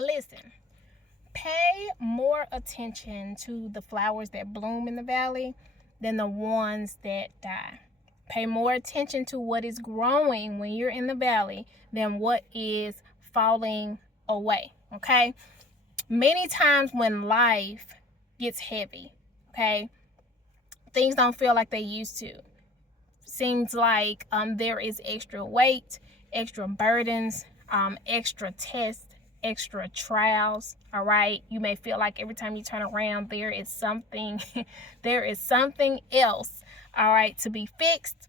Listen, pay more attention to the flowers that bloom in the valley than the ones that die. Pay more attention to what is growing when you're in the valley than what is falling away. Okay? Many times when life gets heavy, okay, things don't feel like they used to. Seems like there is extra weight, extra burdens, extra tests, extra trials. All right, you may feel like every time you turn around there is something there is something else, all right, to be fixed,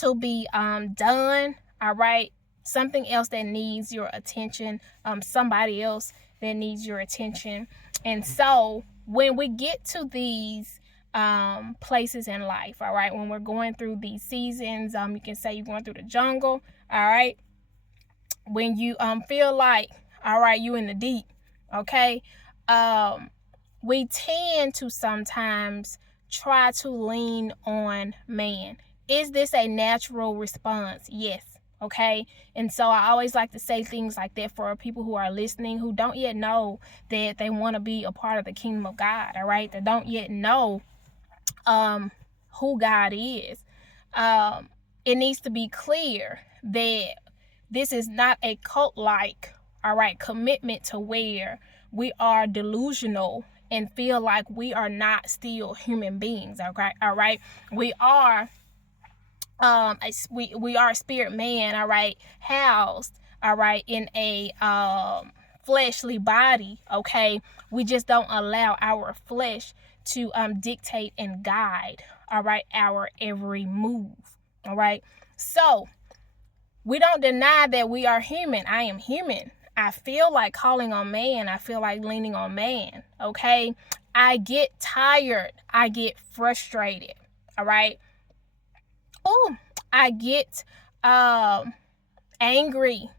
to be done. All right, something else that needs your attention, somebody else that needs your attention. And so when we get to these places in life, all right, when we're going through these seasons, you can say you're going through the jungle, all right, when you feel like, all right, you in the deep, okay, we tend to sometimes try to lean on man. Is this a natural response? Yes. Okay. And so I always like to say things like that for people who are listening, who don't yet know that they want to be a part of the kingdom of God. All right. That don't yet know who God is. It needs to be clear that this is not a cult-like, all right, commitment to where we are delusional and feel like we are not still human beings. Okay, all right. We are we are a spirit man, all right, housed, all right, in a fleshly body. Okay, we just don't allow our flesh to dictate and guide, all right, our every move. All right, so we don't deny that we are human. I am human. I feel like calling on man. I feel like leaning on man. Okay, I get tired. I get frustrated. All right. Oh, I get angry.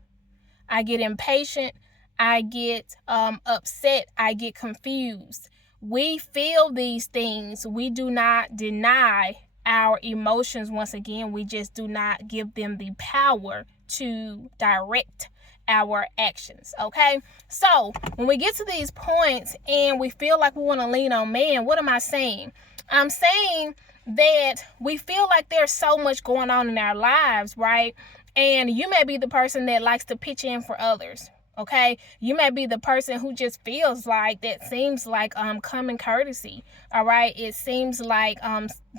I get impatient. I get upset. I get confused. We feel these things. We do not deny our emotions. Once again, we just do not give them the power to direct our actions. Okay, so when we get to these points and we feel like we want to lean on man, what am I saying? I'm saying that we feel like there's so much going on in our lives, right? And you may be the person that likes to pitch in for others. Okay, you may be the person who just feels like that, seems like common courtesy. All right, it seems like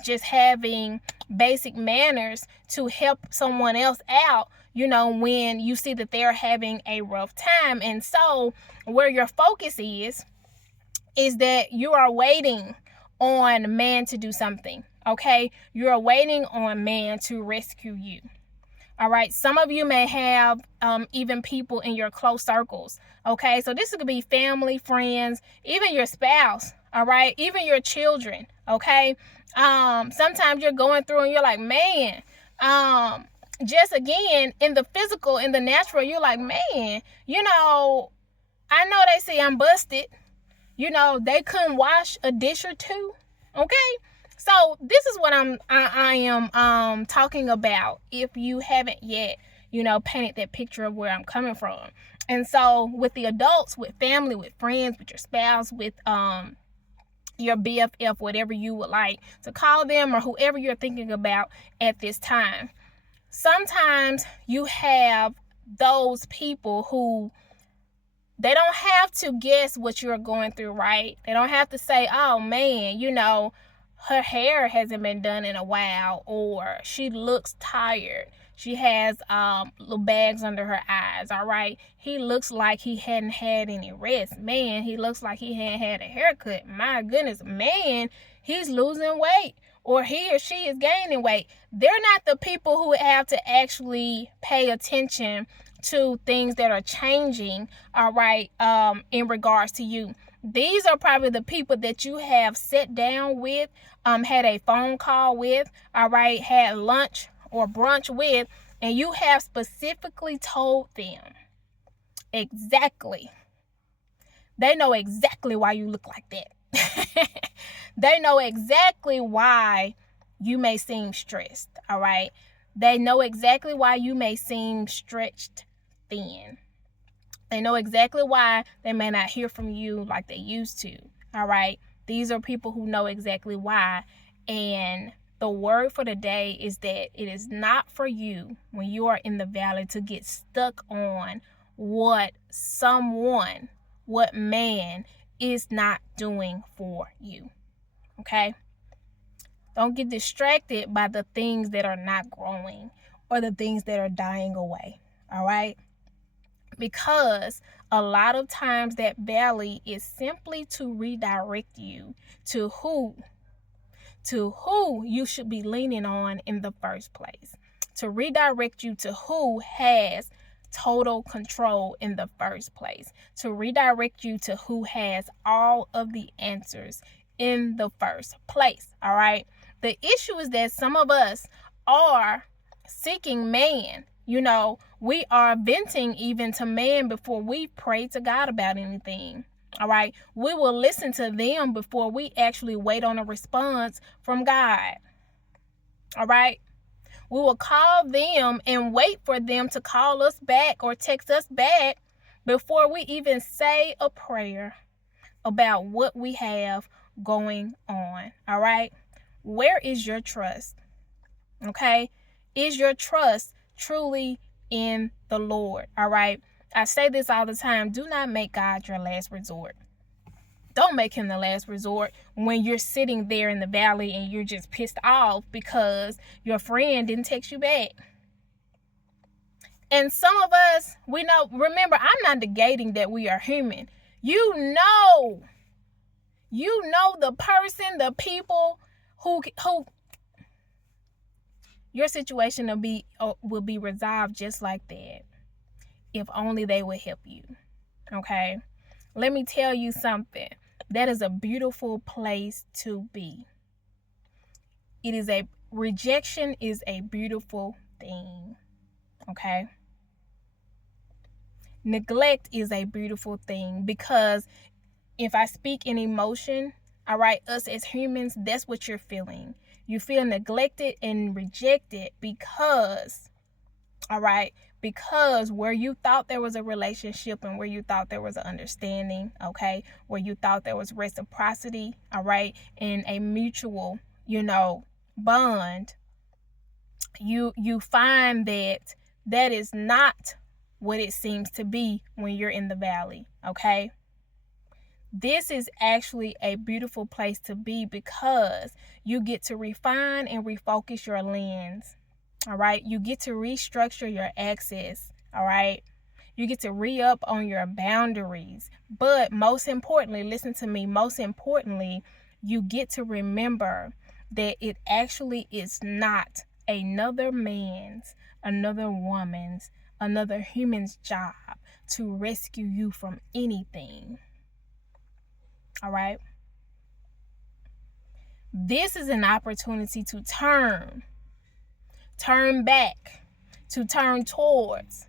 just having basic manners to help someone else out, you know, when you see that they're having a rough time. And so where your focus is that you are waiting on man to do something. Okay, you're waiting on man to rescue you. All right, some of you may have even people in your close circles. Okay, so this could be family, friends, even your spouse. All right, even your children. Okay, sometimes you're going through and you're like, man, just again, in the physical, in the natural, you're like, man, you know, I know they say I'm busted. You know, they couldn't wash a dish or two. Okay, so this is what I am talking about, if you haven't yet, you know, painted that picture of where I'm coming from. And so with the adults, with family, with friends, with your spouse, with your BFF, whatever you would like to call them, or whoever you're thinking about at this time, sometimes you have those people who, they don't have to guess what you're going through, right? They don't have to say, oh man, you know, her hair hasn't been done in a while, or she looks tired. She has little bags under her eyes, all right? He looks like he hadn't had any rest. Man, he looks like he hadn't had a haircut. My goodness, man, he's losing weight, or he or she is gaining weight. They're not the people who have to actually pay attention to things that are changing, all right, in regards to you. These are probably the people that you have sat down with, had a phone call with, all right, had lunch or brunch with, and you have specifically told them exactly. They know exactly why you look like that. They know exactly why you may seem stressed, all right? They know exactly why you may seem stretched thin. They know exactly why they may not hear from you like they used to. All right. These are people who know exactly why. And the word for the day is that it is not for you when you are in the valley to get stuck on what someone, what man is not doing for you. Okay. Don't get distracted by the things that are not growing or the things that are dying away. All right. Because a lot of times that valley is simply to redirect you to who you should be leaning on in the first place, to redirect you to who has total control in the first place, to redirect you to who has all of the answers in the first place. All right. The issue is that some of us are seeking man. We are venting even to man before we pray to God about anything. All right. We will listen to them before we actually wait on a response from God. All right. We will call them and wait for them to call us back or text us back before we even say a prayer about what we have going on. All right. Where is your trust? Okay. Is your trust truly in the Lord? All right. I say this all the time. Do not make God your last resort. Don't make him the last resort when you're sitting there in the valley and you're just pissed off because your friend didn't text you back. And some of us, we know, remember, I'm not negating that we are human. You know the person, the people who your situation will be resolved just like that if only they would help you. Okay? Let me tell you something. That is a beautiful place to be. Rejection is a beautiful thing. Okay? Neglect is a beautiful thing, because if I speak in emotion, all right, us as humans, that's what you're feeling. You feel neglected and rejected because where you thought there was a relationship and where you thought there was an understanding, okay, where you thought there was reciprocity, all right, and a mutual, bond, you find that is not what it seems to be when you're in the valley, okay? This is actually a beautiful place to be because you get to refine and refocus your lens. All right. You get to restructure your access. All right. You get to re-up on your boundaries. But most importantly, listen to me, most importantly, you get to remember that it actually is not another man's, another woman's, another human's job to rescue you from anything. All right. This is an opportunity to turn back, to turn towards,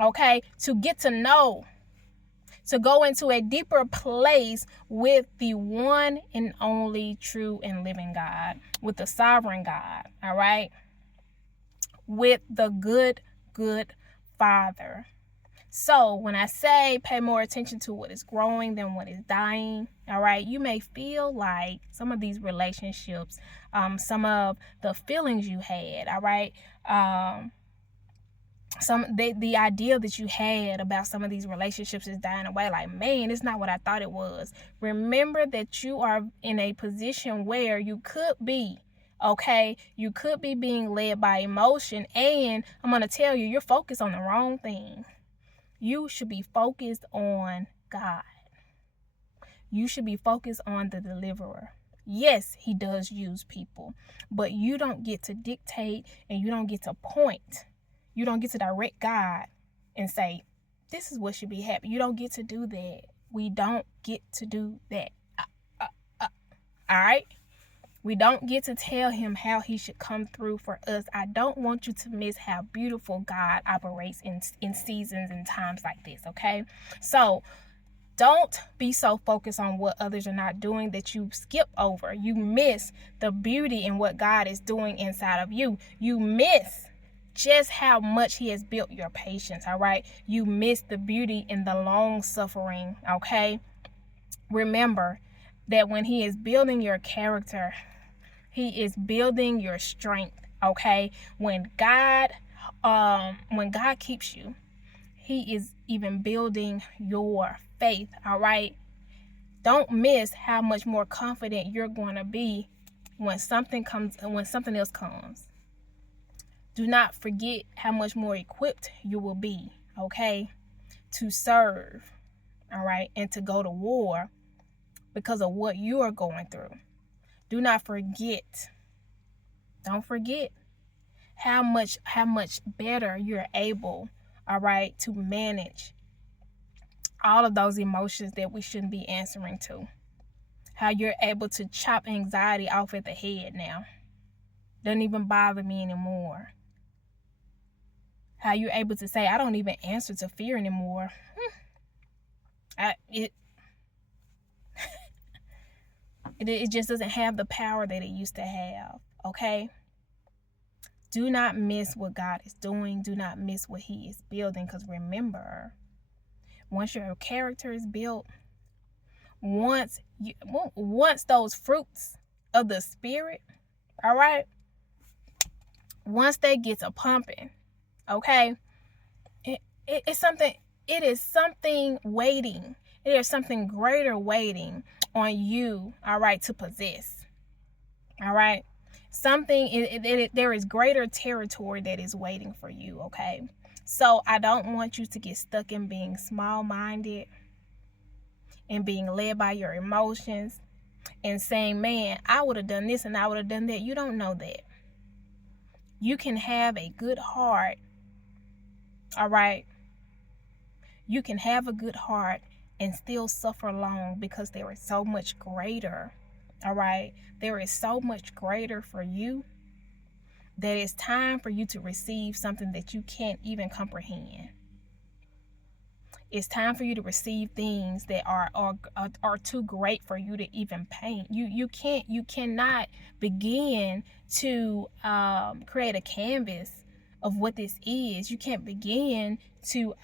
okay, to get to know, to go into a deeper place with the one and only true and living God, with the sovereign God, all right, with the good Father. So when I say pay more attention to what is growing than what is dying, all right, you may feel like some of these relationships, some of the feelings you had, all right, the idea that you had about some of these relationships is dying away. Like, man, it's not what I thought it was. Remember that you are in a position where you could be, okay, you could be being led by emotion, and I'm going to tell you, you're focused on the wrong thing. You should be focused on God. You should be focused on the deliverer. Yes, he does use people, but you don't get to dictate and you don't get to point. You don't get to direct God and say, this is what should be happening. You don't get to do that. We don't get to do that. All right? We don't get to tell him how he should come through for us. I don't want you to miss how beautiful God operates in seasons and times like this, okay? So don't be so focused on what others are not doing that you skip over. You miss the beauty in what God is doing inside of you. You miss just how much he has built your patience, all right? You miss the beauty in the long suffering, okay? Remember that when he is building your character, he is building your strength, okay? When God keeps you, he is even building your faith, all right? Don't miss how much more confident you're going to be when something else comes. Do not forget how much more equipped you will be, okay, to serve, all right, and to go to war because of what you are going through. Do not forget. Don't forget how much better you're able, all right, to manage all of those emotions that we shouldn't be answering to. How you're able to chop anxiety off at the head now. Doesn't even bother me anymore. How you're able to say, I don't even answer to fear anymore. It just doesn't have the power that it used to have, okay? Do not miss what God is doing. Do not miss what he is building, because remember, once your character is built, once those fruits of the Spirit, all right, once they get to pumping, okay, it is something waiting. There is something greater waiting on you, all right, to possess, all right. There is greater territory that is waiting for you, okay? So I don't want you to get stuck in being small-minded and being led by your emotions and saying, man, I would have done this and I would have done that. You don't know that. You can have a good heart, all right? You can have a good heart and still suffer long, because there is so much greater, all right? There is so much greater for you that it's time for you to receive something that you can't even comprehend. It's time for you to receive things that are too great for you to even paint. You cannot begin to create a canvas of what this is. You can't begin to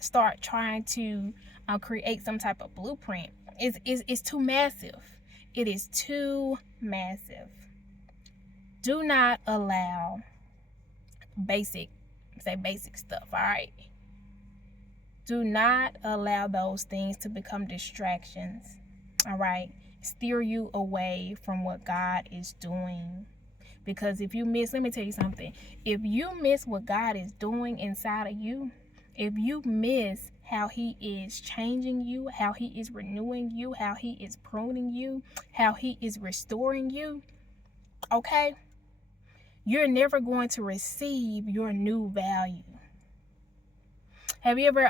start trying to create some type of blueprint. It's too massive. It is too massive. Do not allow basic stuff, all right? Do not allow those things to become distractions, all right? Steer you away from what God is doing. Because if you miss, let me tell you something. If you miss what God is doing inside of you, if you miss how he is changing you, how he is renewing you, how he is pruning you, how he is restoring you, okay, you're never going to receive your new value. Have you ever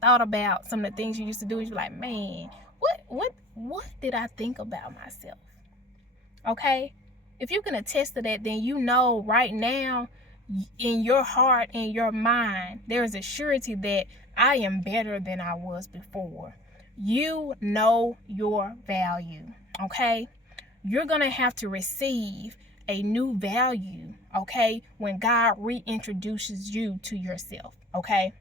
thought about some of the things you used to do? And you're like, man, what did I think about myself? Okay, if you can attest to that, then you know right now in your heart and your mind, there is a surety that I am better than I was before. You know your value, okay? You're going to have to receive a new value, okay, when God reintroduces you to yourself, okay?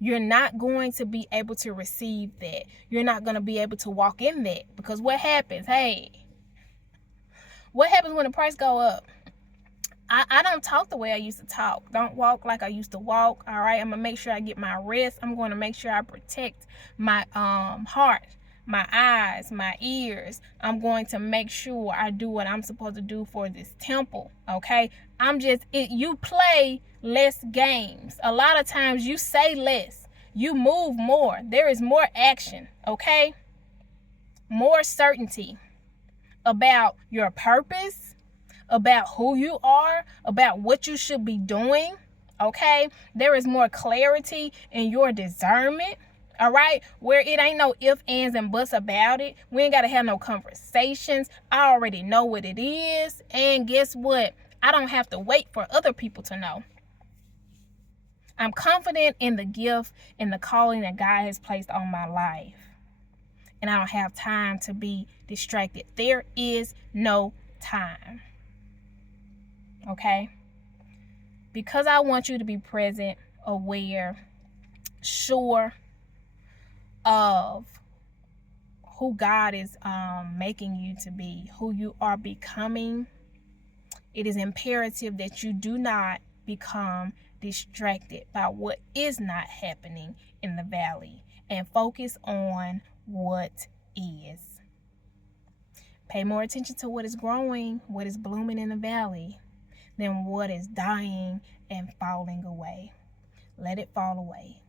You're not going to be able to receive that. You're not going to be able to walk in that, because what happens? What happens when the price go up? I don't talk the way I used to talk. Don't walk like I used to walk, all right? I'm going to make sure I get my rest. I'm going to make sure I protect my heart, my eyes, my ears. I'm going to make sure I do what I'm supposed to do for this temple, okay? You play less games. A lot of times you say less. You move more. There is more action, okay? More certainty about your purpose, about who you are, about what you should be doing, okay? There is more clarity in your discernment, all right? Where it ain't no ifs, ands, and buts about it. We ain't got to have no conversations. I already know what it is. And guess what? I don't have to wait for other people to know. I'm confident in the gift and the calling that God has placed on my life. And I don't have time to be distracted. There is no time. Okay? Because I want you to be present, aware, sure of who God is making you to be, who you are becoming. It is imperative that you do not become distracted by what is not happening in the valley and focus on what is. Pay more attention to what is growing, what is blooming in the valley, than what is dying and falling away. Let it fall away.